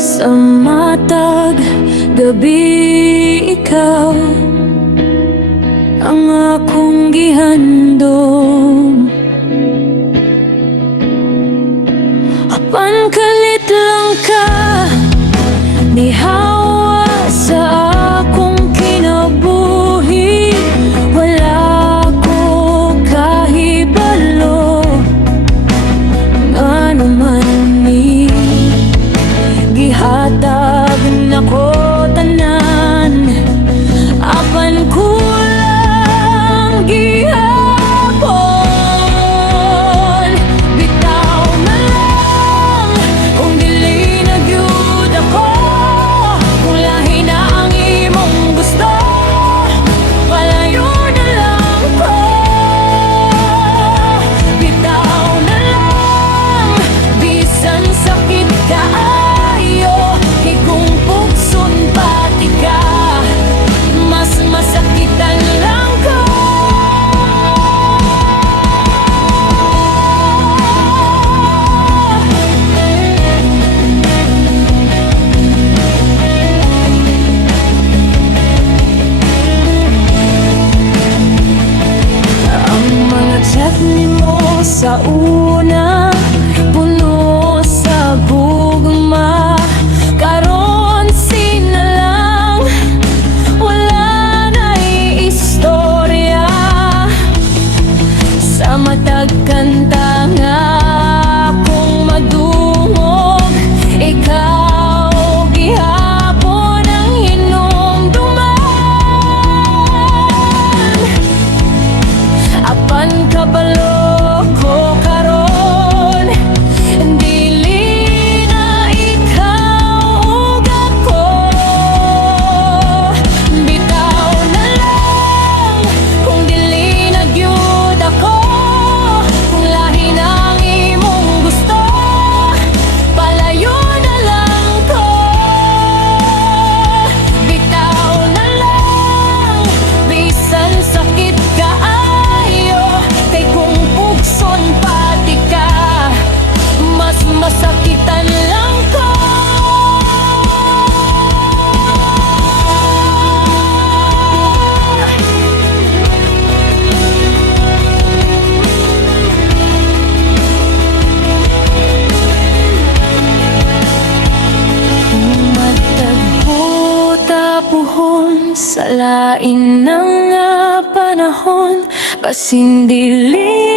Sa matag gabi ikaw ang akong gihandom. Apan kalit lang ka nihawa sa akong kinabuhi. Wala ko kahibalo nga naman ni gihatag nako tanan. Apan kulang gihapon. Bitaw na lang kung dili na gyud ako. Kung lahi na ang imong gusto, palayo na lang ko. Bitaw na lang, bisan sakit kaayo, higong pugson pati ka, mas masakitan lang ko. Ang mga chat nimo sa una puno sa gugma. Karon sinalang wala na'y istorya. Sa matag kanta nga akong madungog, ikaw gihapon ang hinumduman. Apan kabalo ko karon, dili na ikaw ug ako. Bitaw na lang kung dili na gyud ako. Kung lahi na ang imong gusto, palayo na lang ko. Bitaw na lang, bisan sakit kaayo, kay kung pugson pati ka, mas masakitan lang ko. Matagpo tapuhon sa lain ng nga panahon, pasindili